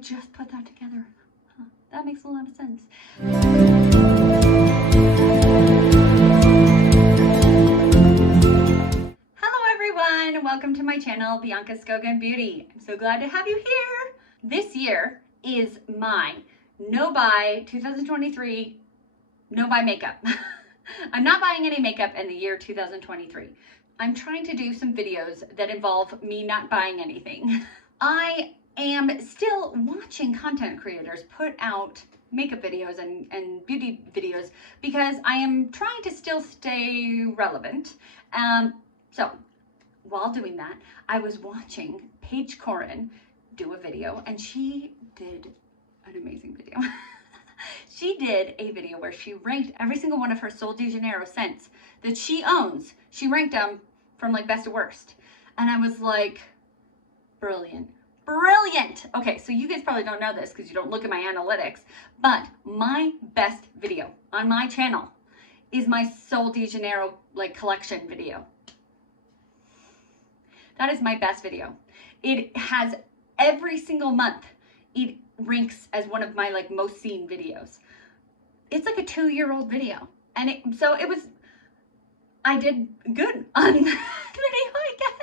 just put that together. Huh, that makes a lot of sense. Hello everyone, welcome to my channel, Bianca's Skogan Beauty. I'm so glad to have you here. This year is my no buy 2023 no buy makeup. I'm not buying any makeup in the year 2023. I'm trying to do some videos that involve me not buying anything. I am still watching content creators put out makeup videos and beauty videos because I am trying to still stay relevant. So while doing that, I was watching Paige Corin do a video, and she did an amazing video. She did a video where she ranked every single one of her Sol de Janeiro scents that she owns. She ranked them from like best to worst. And I was like, brilliant. Brilliant. Okay, so you guys probably don't know this because you don't look at my analytics, but my best video on my channel is my Sol de Janeiro like collection video. That is my best video. It has every single month, it ranks as one of my like most seen videos. It's like a 2-year-old video. And I did good on that video, I guess.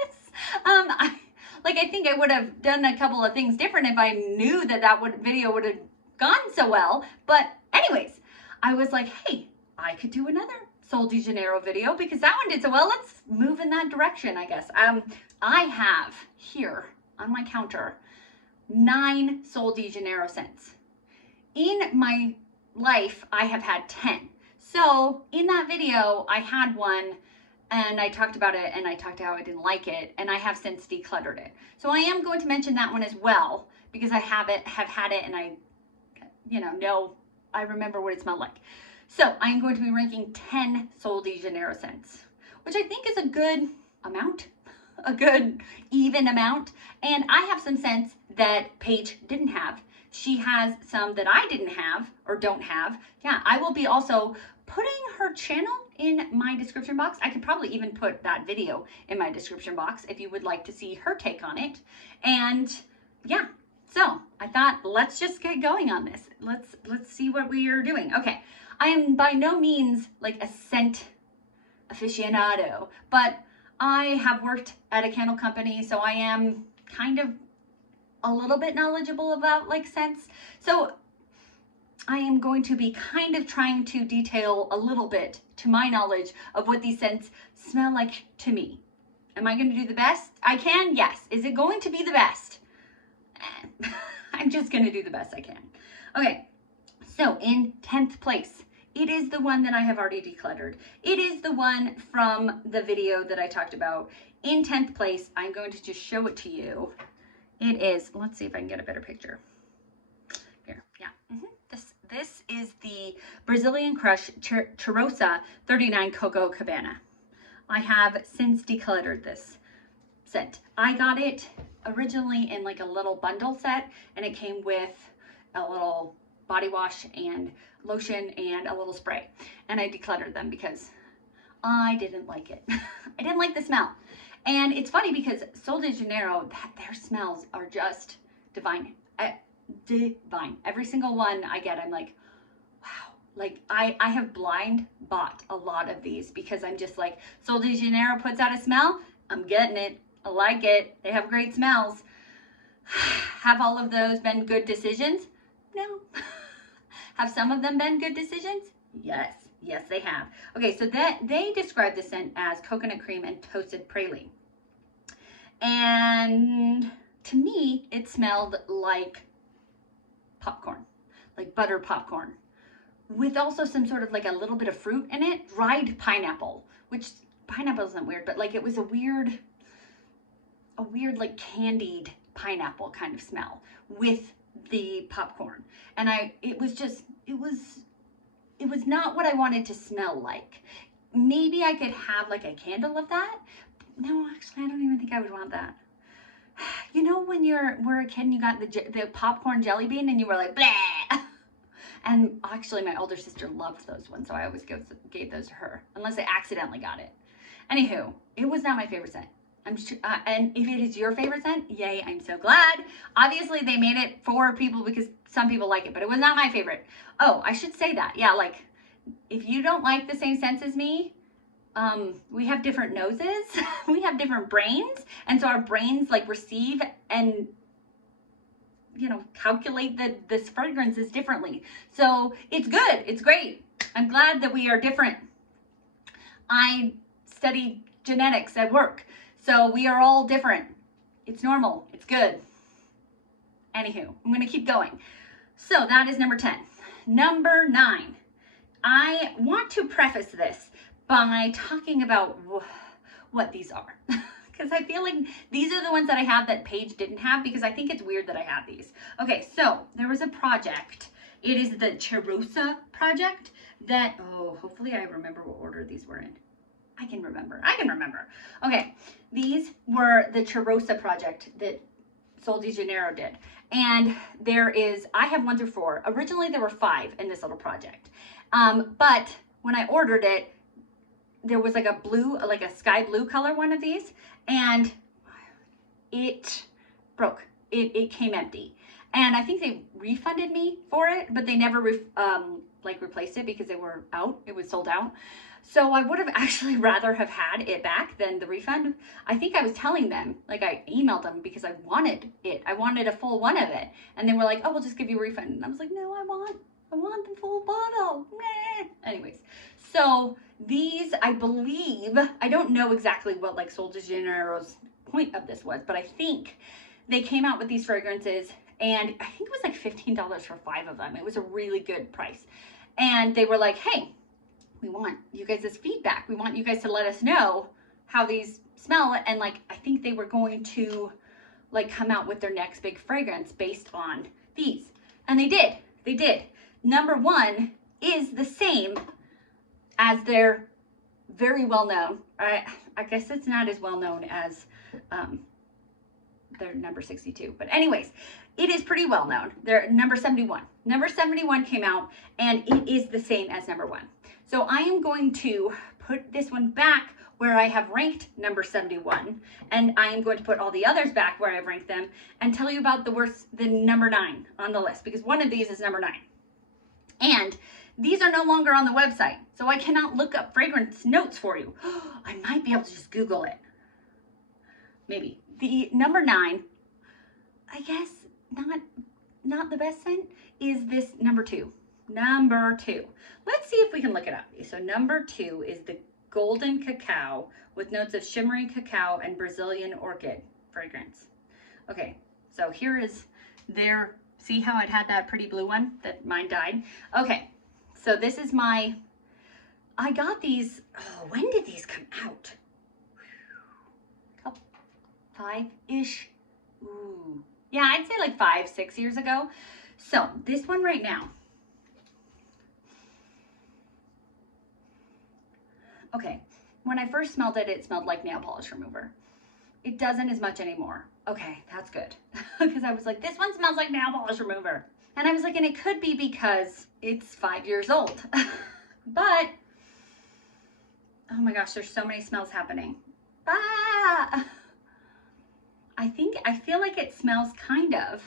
I think I would have done a couple of things different if I knew that video would have gone so well. But anyways, I was like, hey, I could do another Sol de Janeiro video because that one did so well. Let's move in that direction, I guess. I have here on my counter 9 Sol de Janeiro scents. In my life, I have had 10. So in that video, I had one and I talked about it and I talked how I didn't like it, and I have since decluttered it. So I am going to mention that one as well because I have had it, and I remember what it smelled like. So I'm going to be ranking 10 Sol de Janeiro scents, which I think is a good amount, a good even amount. And I have some scents that Paige didn't have. She has some that I didn't have or don't have. Yeah, I will be also putting her channel in my description box. I could probably even put that video in my description box if you would like to see her take on it. And yeah, so I thought, let's just get going on this. Let's see what we are doing. Okay, I am by no means like a scent aficionado, but I have worked at a candle company, so I am kind of a little bit knowledgeable about like scents. So I am going to be kind of trying to detail a little bit to my knowledge of what these scents smell like to me. Am I going to do the best I can? Yes. Is it going to be the best? I'm just going to do the best I can. Okay, so in 10th place, it is the one that I have already decluttered. It is the one from the video that I talked about. In 10th place, I'm going to just show it to you. It is, let's see if I can get a better picture. Here, yeah. This is the Brazilian Crush Cheirosa 39 Coco Cabana. I have since decluttered this scent. I got it originally in like a little bundle set, and it came with a little body wash and lotion and a little spray. And I decluttered them because I didn't like it. I didn't like the smell. And it's funny because Sol de Janeiro, their smells are just divine. Divine. Every single one I get, I'm like, wow. Like I have blind bought a lot of these because I'm just like, Sol de Janeiro puts out a smell, I'm getting it. I like it. They have great smells. Have all of those been good decisions? No. Have some of them been good decisions? Yes. Yes, they have. Okay, so they describe the scent as coconut cream and toasted praline. And to me, it smelled like popcorn, like butter popcorn, with also some sort of like a little bit of fruit in it, dried pineapple, which pineapple isn't weird, but like it was a weird like candied pineapple kind of smell with the popcorn. And it was not what I wanted to smell like. Maybe I could have like a candle of that. No, actually, I don't even think I would want that. You know when were a kid and you got the popcorn jelly bean and you were like, bleh. And actually my older sister loved those ones, so I always gave those to her, unless I accidentally got it. Anywho, it was not my favorite scent. And if it is your favorite scent, yay, I'm so glad. Obviously, they made it for people because some people like it, but it was not my favorite. Oh, I should say that. Yeah, like, if you don't like the same scents as me, we have different noses. We have different brains. And so our brains, like, receive and, you know, calculate this fragrances differently. So it's good. It's great. I'm glad that we are different. I study genetics at work. So we are all different. It's normal. It's good. Anywho, I'm going to keep going. So that is number 10. Number 9. I want to preface this by talking about what these are. Because I feel like these are the ones that I have that Paige didn't have, because I think it's weird that I have these. Okay, so there was a project. It is the Cheirosa project that, oh, hopefully I remember what order these were in. I can remember. Okay, these were the Cheirosa project that Sol de Janeiro did. And I have 1 through 4. Originally there were 5 in this little project. But when I ordered it, there was like a sky blue color one of these, and it broke. It came empty. And I think they refunded me for it, but they never replaced it because they were out. It was sold out. So I would have actually rather have had it back than the refund. I think I was telling them, like, I emailed them because I wanted it. I wanted a full one of it. And they were like, oh, we'll just give you a refund. And I was like, no, I want the full bottle. Meh. Anyways, so these, I believe, I don't know exactly what like Sol de Janeiro's point of this was, but I think they came out with these fragrances, and I think it was like $15 for 5 of them. It was a really good price. And they were like, hey, we want you guys' feedback. We want you guys to let us know how these smell. And like, I think they were going to like come out with their next big fragrance based on these. And they did. Number 1 is the same as their very well known. I guess it's not as well known as their number 62. But anyways, it is pretty well known. They're number 71. Number 71 came out, and it is the same as number 1. So I am going to put this one back where I have ranked number 71, and I am going to put all the others back where I've ranked them and tell you about the number 9 on the list, because one of these is number 9. And these are no longer on the website, so I cannot look up fragrance notes for you. I might be able to just Google it. Maybe. The number 9, I guess not the best scent, is this number 2. Number 2. Let's see if we can look it up. So number 2 is the Golden Cacao with notes of shimmering cacao and Brazilian orchid fragrance. Okay, so here is their, see how it had that pretty blue one that mine died? Okay, so this is I got these, oh, when did these come out? 5-ish? Ooh. Yeah, I'd say like 5-6 years ago. So this one right now. Okay, when I first smelled it, it smelled like nail polish remover. It doesn't as much anymore. Okay, that's good. Because I was like, this one smells like nail polish remover. And I was like, and it could be because it's 5 years old. But, oh my gosh, there's so many smells happening. Ah! I feel like it smells kind of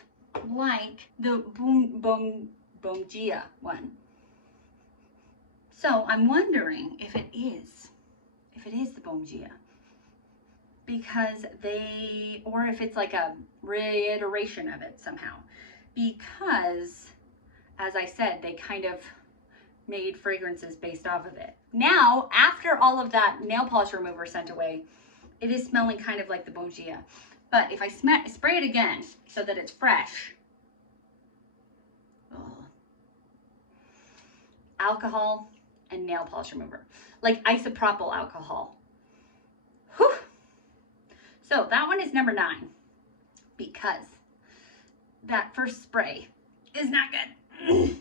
like the Beija one. So I'm wondering if it is the Beija, because or if it's like a reiteration of it somehow, because as I said, they kind of made fragrances based off of it. Now, after all of that nail polish remover sent away, it is smelling kind of like the Beija. But if I spray it again so that it's fresh, oh, alcohol and nail polish remover, like isopropyl alcohol. Whew. So that one is number 9, because that first spray is not good.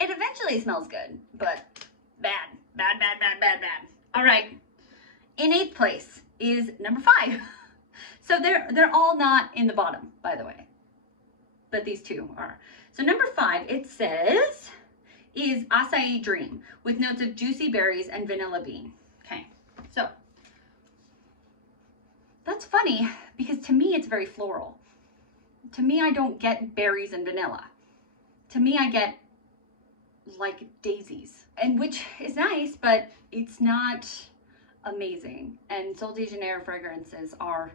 It eventually smells good, but bad. All right, in 8th place is number 5. So they're all not in the bottom, by the way, but these 2 are. So number 5, it says, is Acai Dream with notes of juicy berries and vanilla bean. Okay, so That's funny because to me, it's very floral. To me, I don't get berries and vanilla. To me, I get like daisies, and which is nice, but it's not amazing. And Sol de Janeiro fragrances are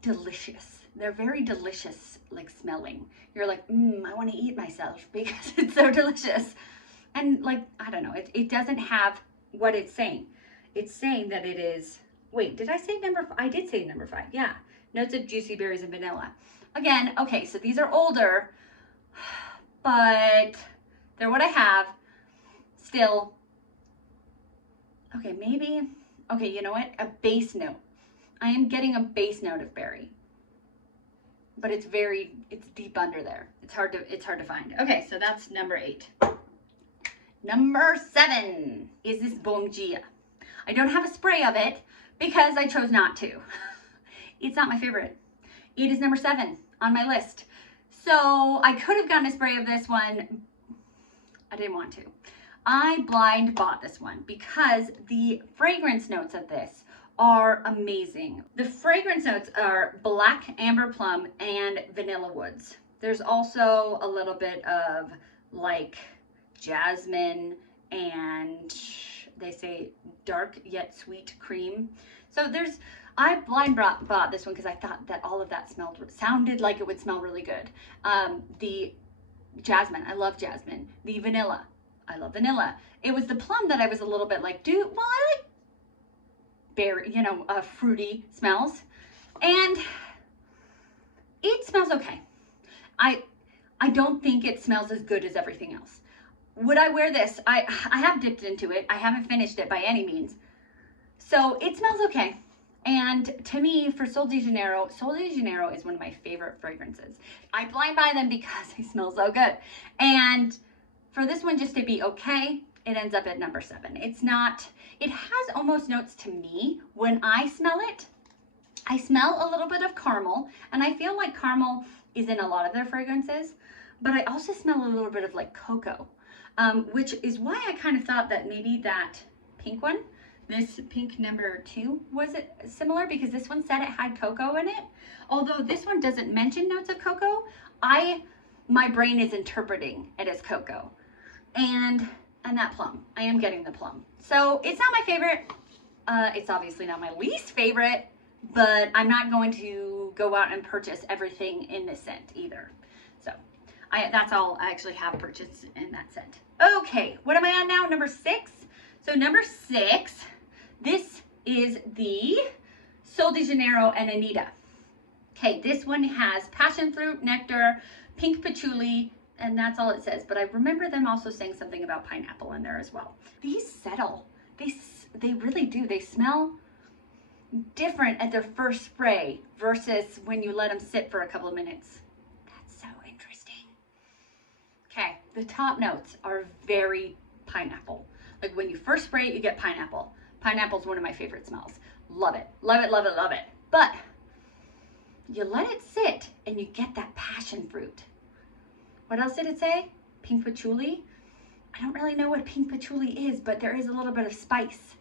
delicious. They're very delicious, like smelling. You're like, I want to eat myself because it's so delicious. And like, I don't know, it doesn't have what it's saying. It's saying that it is, wait, did I say number 5? I did say number 5, yeah. Notes of juicy berries and vanilla. Again, okay, so these are older, but they're what I have. Still, okay, maybe, okay, you know what? A base note. I am getting a base note of berry, but it's deep under there. It's hard to find. Okay, so that's number 8. Number 7 is this Bom Dia. I don't have a spray of it because I chose not to. It's not my favorite. It is number 7 on my list. So I could have gotten a spray of this one. I didn't want to. I blind bought this one because the fragrance notes of this are amazing. The fragrance notes are black amber plum and vanilla woods. There's also a little bit of like jasmine and they say dark yet sweet cream. So I blind bought this one because I thought that all of that sounded like it would smell really good. The jasmine, I love jasmine. The vanilla, I love vanilla. It was the plum that I was a little bit like, I like berry, fruity smells. And it smells okay. I don't think it smells as good as everything else. Would I wear this? I have dipped into it. I haven't finished it by any means. So it smells okay. And to me, for Sol de Janeiro is one of my favorite fragrances. I blind buy them because they smell so good. And for this one just to be okay, it ends up at number 7. It has almost notes to me. When I smell it, I smell a little bit of caramel, and I feel like caramel is in a lot of their fragrances, but I also smell a little bit of like cocoa, which is why I kind of thought that maybe that pink one, this pink number 2, was it similar, because this one said it had cocoa in it. Although this one doesn't mention notes of cocoa, my brain is interpreting it as cocoa. And that plum, I am getting the plum. So it's not my favorite. It's obviously not my least favorite, but I'm not going to go out and purchase everything in this scent either. So that's all I actually have purchased in that scent. Okay, what am I on now? Number 6. So number 6, this is the Sol de Janeiro and Anitta. Okay, this one has passion fruit, nectar, pink patchouli, and that's all it says. But I remember them also saying something about pineapple in there as well. These settle. They really do. They smell different at their first spray versus when you let them sit for a couple of minutes. That's so interesting. Okay, the top notes are very pineapple. Like when you first spray it, you get pineapple. Pineapple is one of my favorite smells. Love it, love it, love it, love it. But you let it sit and you get that passion fruit. What else did it say? Pink patchouli? I don't really know what pink patchouli is, but there is a little bit of spice.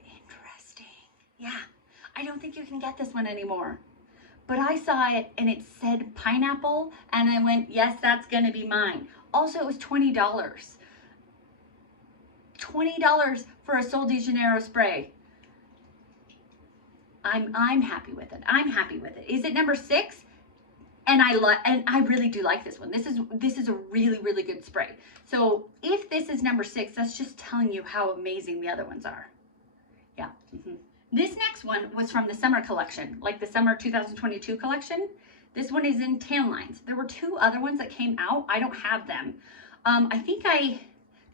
Interesting. Yeah, I don't think you can get this one anymore. But I saw it and it said pineapple and I went, yes, that's gonna be mine. Also, it was $20. $20 for a Sol de Janeiro spray. I'm happy with it. I'm happy with it. Is it number 6? And I really do like this one. This is a really, really good spray. So if this is number 6, that's just telling you how amazing the other ones are. Yeah. This next one was from the summer collection, like the summer 2022 collection. This one is in tan lines. There were 2 other ones that came out. I don't have them. I think I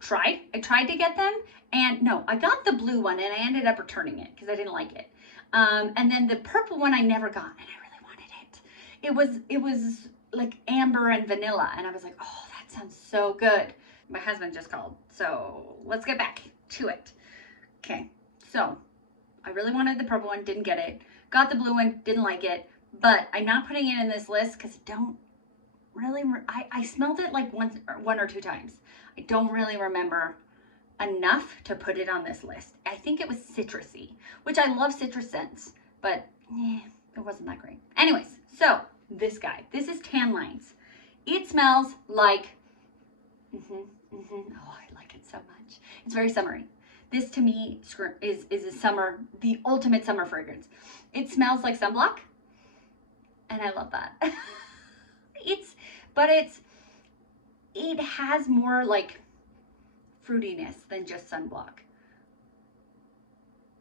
tried to get them, and no, I got the blue one and I ended up returning it because I didn't like it. And then the purple one I never got, and I really wanted it. It was like amber and vanilla, and I was like, oh, that sounds so good. My husband just called, so let's get back to it. Okay, so I really wanted the purple one, didn't get it. Got the blue one, didn't like it, but I'm not putting it in this list because I don't really, I smelled it like one or two times. I don't really remember enough to put it on this list. I think it was citrusy, which I love citrus scents, but it wasn't that great. Anyways, so this guy, this is Tan Lines. It smells like, oh, I like it so much. It's very summery. This to me is a summer, the ultimate summer fragrance. It smells like sunblock, and I love that. It has more like fruitiness than just sunblock.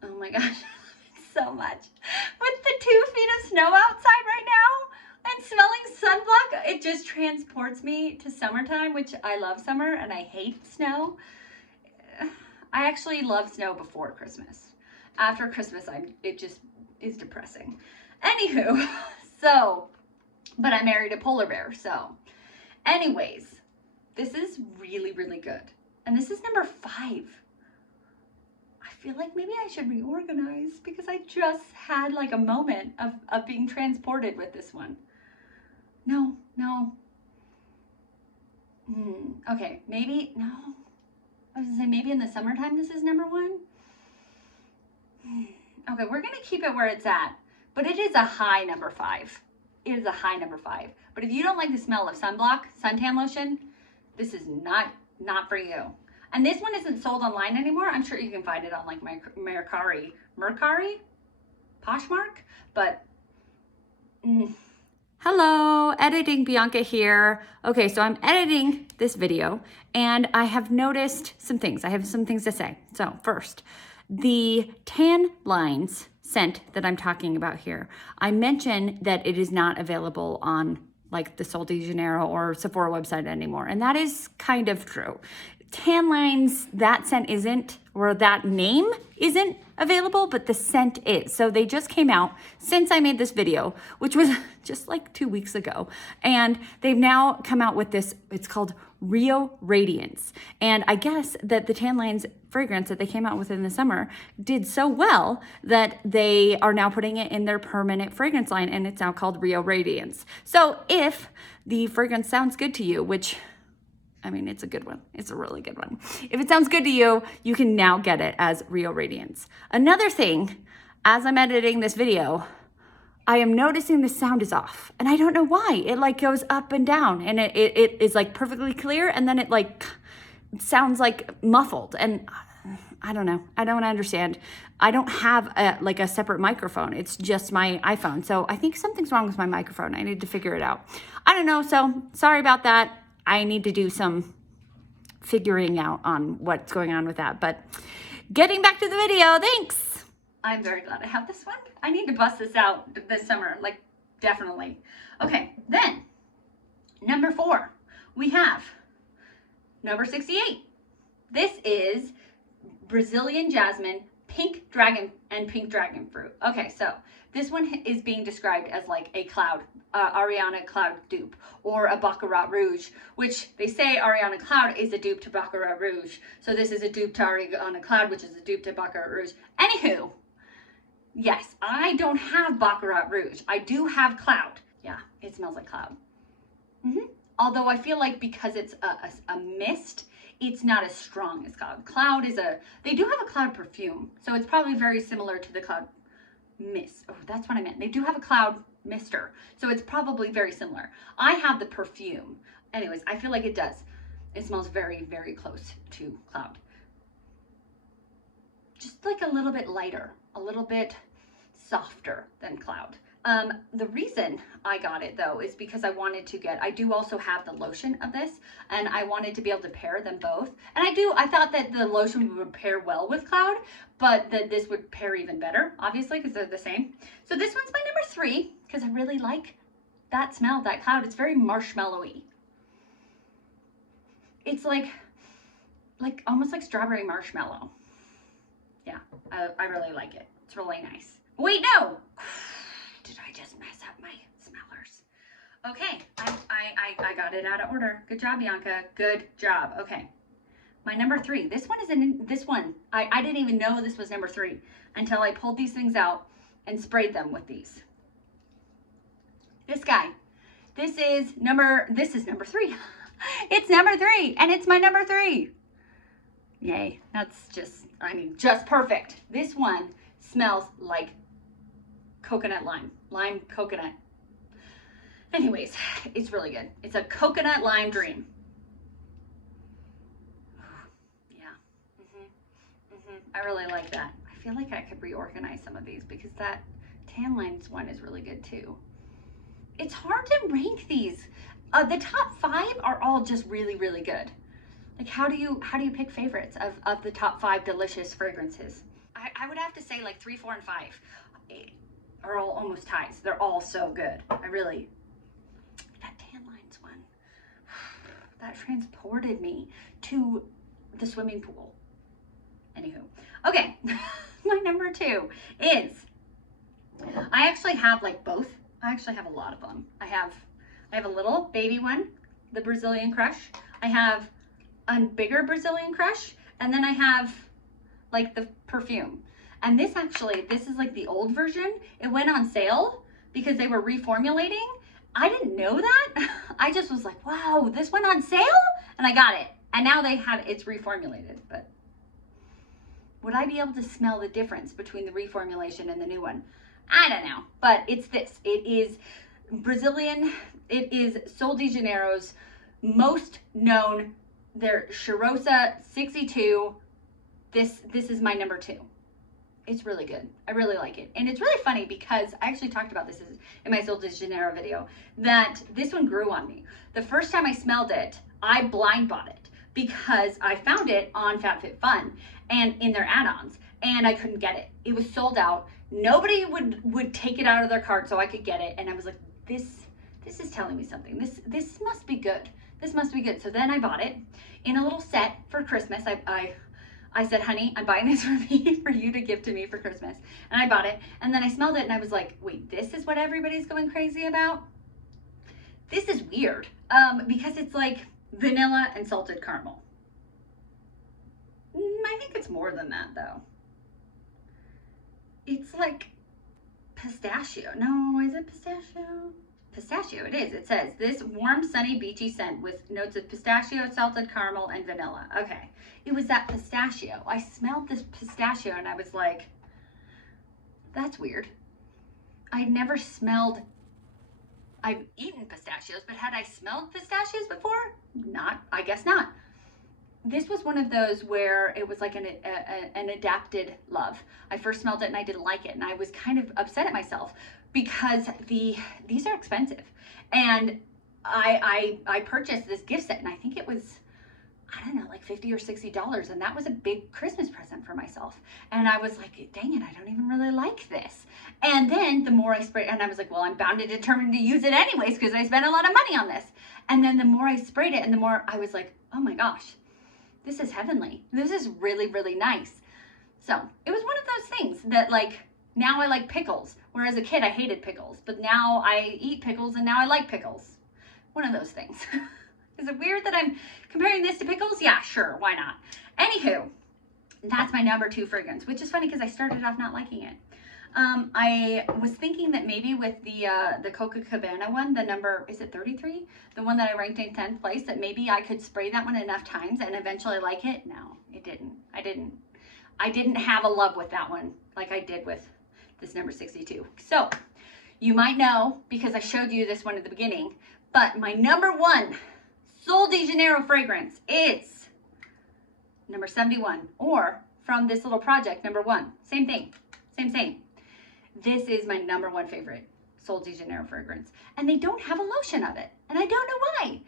Oh my gosh, I love it so much. With the 2 feet of snow outside right now and smelling sunblock, it just transports me to summertime, which I love summer and I hate snow. I actually love snow before Christmas. After Christmas, it just is depressing. Anywho, so, but I married a polar bear, so. Anyways, this is really, really good. And this is number 5. I feel like maybe I should reorganize because I just had like a moment of being transported with this one. No. Okay, maybe, no. I was gonna say maybe in the summertime this is number 1. Okay, we're gonna keep it where it's at, but it is a high number 5. It is a high number 5. But if you don't like the smell of sunblock, suntan lotion, this is not for you. And this one isn't sold online anymore. I'm sure you can find it on like Mercari, Poshmark, but Hello, editing Bianca here. Okay, so I'm editing this video and I have noticed some things. I have some things to say. So first, the Tan Lines scent that I'm talking about here, I mentioned that it is not available on like the Sol de Janeiro or Sephora website anymore. And that is kind of true. Tan Lines, that scent isn't, or that name isn't available, but the scent is. So they just came out since I made this video, which was just like 2 weeks ago. And they've now come out with this, it's called Rio Radiance. And I guess that the Tan Lines fragrance that they came out with in the summer did so well that they are now putting it in their permanent fragrance line, and it's now called Rio Radiance. So if the fragrance sounds good to you, which, I mean, it's a good one. It's a really good one. If it sounds good to you, you can now get it as Rio Radiance. Another thing, as I'm editing this video, I am noticing the sound is off, and I don't know why. It like goes up and down, and it is like perfectly clear, and then it like sounds like muffled, and I don't know. I don't understand. I don't have like a separate microphone. It's just my iPhone. So I think something's wrong with my microphone. I need to figure it out. I don't know. So sorry about that. I need to do some figuring out on what's going on with that. But getting back to the video, thanks. I'm very glad I have this one. I need to bust this out this summer, like definitely. Okay, then number 4, we have number 68. This is Brazilian Jasmine, Pink Dragon, and Pink Dragon Fruit. Okay, so this one is being described as like a cloud, Ariana Cloud dupe, or a Baccarat Rouge, which they say Ariana Cloud is a dupe to Baccarat Rouge. So this is a dupe to Ariana Cloud, which is a dupe to Baccarat Rouge. Anywho, yes, I don't have Baccarat Rouge. I do have Cloud. Yeah, it smells like Cloud. Although I feel like because it's a mist, it's not as strong as Cloud. Cloud is they do have a Cloud perfume, so it's probably very similar to the Cloud mist. Oh, that's what I meant. They do have a Cloud mister, so it's probably very similar. I have the perfume. Anyways, I feel like it does. It smells very, very close to Cloud. Just like a little bit lighter, a little bit softer than Cloud. The reason I got it though is because I wanted to I do also have the lotion of this, and I wanted to be able to pair them both. And I thought that the lotion would pair well with Cloud, but that this would pair even better, obviously, because they're the same. So this one's my number 3, because I really like that smell, that Cloud. It's very marshmallowy. It's like almost like strawberry marshmallow. Yeah, I really like it. It's really nice. Wait, no! Did I just mess up my smellers? Okay, I got it out of order. Good job, Bianca. Good job. Okay, my number 3. This one is this one. I didn't even know this was number 3 until I pulled these things out and sprayed them with these. This guy. This is number 3. It's number 3, and it's my number 3. Yay, that's just, just perfect. This one smells like coconut lime coconut. Anyways, it's really good. It's a coconut lime dream. Yeah. I really like that. I feel like I could reorganize some of these because that tan lines one is really good too. It's hard to rank these. The top 5 are all just really, really good. Like how do you pick favorites of the top 5 delicious fragrances? I would have to say like 3, 4, and 5 are all almost ties. They're all so good. That tan lines one, that transported me to the swimming pool. Anywho, okay, my number 2 is, I actually have like both. I actually have a lot of them. I have a little baby one, the Brazilian Crush. I have a bigger Brazilian Crush, and then I have like the perfume. And this is like the old version. It went on sale because they were reformulating. I didn't know that. I just was like, wow, this went on sale? And I got it. And now it's reformulated. But would I be able to smell the difference between the reformulation and the new one? I don't know. But it's this. It is Brazilian. It is Sol de Janeiro's most known. Their Cheirosa 62. This is my number 2. It's really good. I really like it. And it's really funny because I actually talked about this in my Sol de Janeiro video, that this one grew on me. The first time I smelled it, I blind bought it because I found it on FabFitFun and in their add-ons, and I couldn't get it. It was sold out. Nobody would take it out of their cart so I could get it. And I was like, this is telling me something. This must be good. This must be good. So then I bought it in a little set for Christmas. I said, honey, I'm buying this for you to give to me for Christmas. And I bought it. And then I smelled it and I was like, wait, this is what everybody's going crazy about? This is weird because it's like vanilla and salted caramel. I think it's more than that though. It's like pistachio. No, is it pistachio? Pistachio, it is. It says, this warm, sunny, beachy scent with notes of pistachio, salted caramel, and vanilla. Okay, it was that pistachio. I smelled this pistachio and I was like, that's weird. I've never smelled, I've eaten pistachios, but had I smelled pistachios before? Not, I guess not. This was one of those where it was like an adapted love. I first smelled it and I didn't like it, and I was kind of upset at myself because these are expensive. And I purchased this gift set, and I think it was, I don't know, like $50 or $60, and that was a big Christmas present for myself. And I was like, dang it, I don't even really like this. And then the more I sprayed, and I was like, well, I'm bound and determined to use it anyways because I spent a lot of money on this. And then the more I sprayed it and the more I was like, oh my gosh, this is heavenly. This is really, really nice. So it was one of those things that, like, now I like pickles, whereas as a kid I hated pickles, but now I eat pickles and now I like pickles. One of those things. Is it weird that I'm comparing this to pickles? Yeah, sure, why not? Anywho, that's my number 2 fragrance, which is funny because I started off not liking it. I was thinking that maybe with the Coco Cabana one, the number, is it 33? The one that I ranked in 10th place, that maybe I could spray that one enough times and eventually like it. No, it didn't. I didn't have a love with that one like I did with this number 62. So you might know because I showed you this one at the beginning, but my number 1 Sol de Janeiro fragrance is number 71, or from this little project, number 1. Same thing, same. This is my number 1 favorite Sol de Janeiro fragrance, and they don't have a lotion of it, and I don't know why.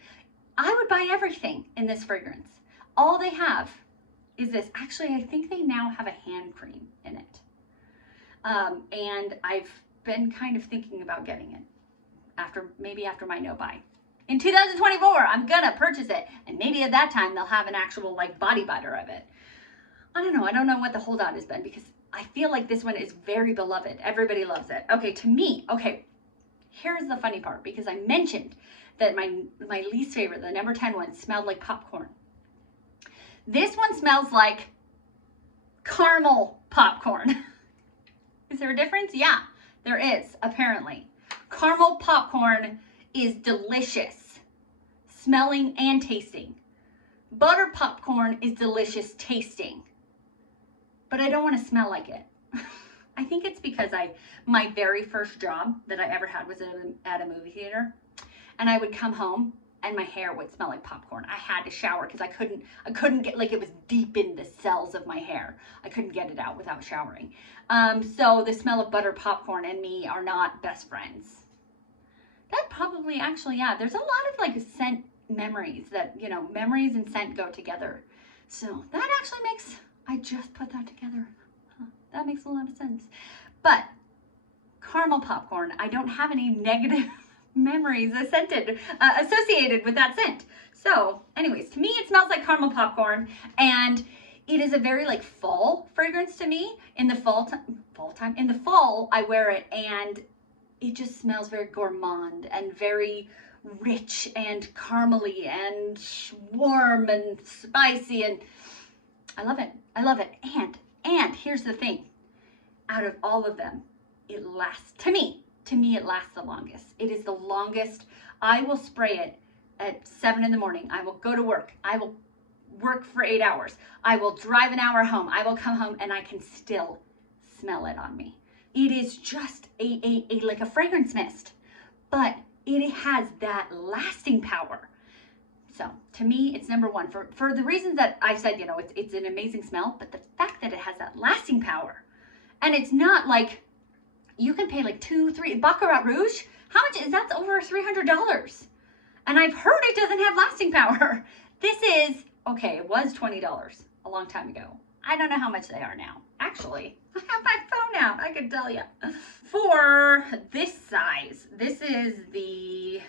I would buy everything in this fragrance. All they have is this. Actually, I think they now have a hand cream in it, and I've been kind of thinking about getting it maybe after my no buy. In 2024, I'm gonna purchase it, and maybe at that time they'll have an actual like body butter of it. I don't know what the holdout has been, because I feel like this one is very beloved. Everybody loves it. Okay, to me, okay, here's the funny part, because I mentioned that my least favorite, the number 10 one, smelled like popcorn. This one smells like caramel popcorn. Is there a difference? Yeah, there is, apparently. Caramel popcorn is delicious, smelling and tasting. Butter popcorn is delicious tasting, but I don't want to smell like it. I think it's because my very first job that I ever had was at a movie theater, and I would come home and my hair would smell like popcorn. I had to shower because I couldn't get, like, it was deep in the cells of my hair. I couldn't get it out without showering. So the smell of butter popcorn and me are not best friends. That probably actually, yeah, there's a lot of like scent memories that, you know, memories and scent go together. So that actually makes, I just put that together. Huh, that makes a lot of sense. But caramel popcorn, I don't have any negative memories associated with that scent. So anyways, to me, it smells like caramel popcorn, and it is a very like fall fragrance to me. In the in the fall, I wear it and it just smells very gourmand and very rich and caramely and warm and spicy, and I love it. I love it. And here's the thing. Out of all of them, it lasts, to me it lasts the longest. It is the longest. I will spray it at 7 in the morning. I will go to work. I will work for 8 hours. I will drive an hour home. I will come home and I can still smell it on me. It is just like a fragrance mist, but it has that lasting power. So to me, it's number one for the reasons that I said, you know, it's an amazing smell, but the fact that it has that lasting power, and it's not like you can pay like $2, $3, Baccarat Rouge. How much is that? Over $300. And I've heard it doesn't have lasting power. This is, okay, it was $20 a long time ago. I don't know how much they are now. Actually, I have my phone out, I can tell you. For this size, this is the,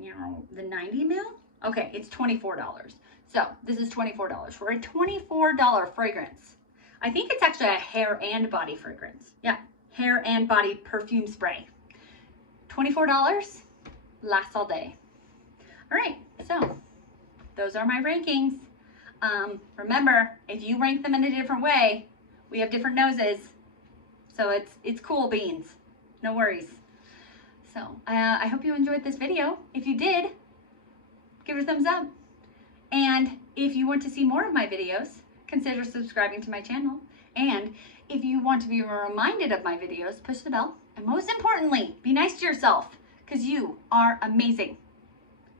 you know, the 90 mil. Okay, it's $24. So this is $24 for a $24 fragrance. I think it's actually a hair and body fragrance. Yeah, hair and body perfume spray. $24, lasts all day. All right, so those are my rankings. Remember, if you rank them in a different way, we have different noses. So it's cool beans, no worries. So I hope you enjoyed this video. If you did, give it a thumbs up. And if you want to see more of my videos, consider subscribing to my channel. And if you want to be reminded of my videos, push the bell. And most importantly, be nice to yourself, because you are amazing.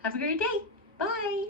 Have a great day. Bye.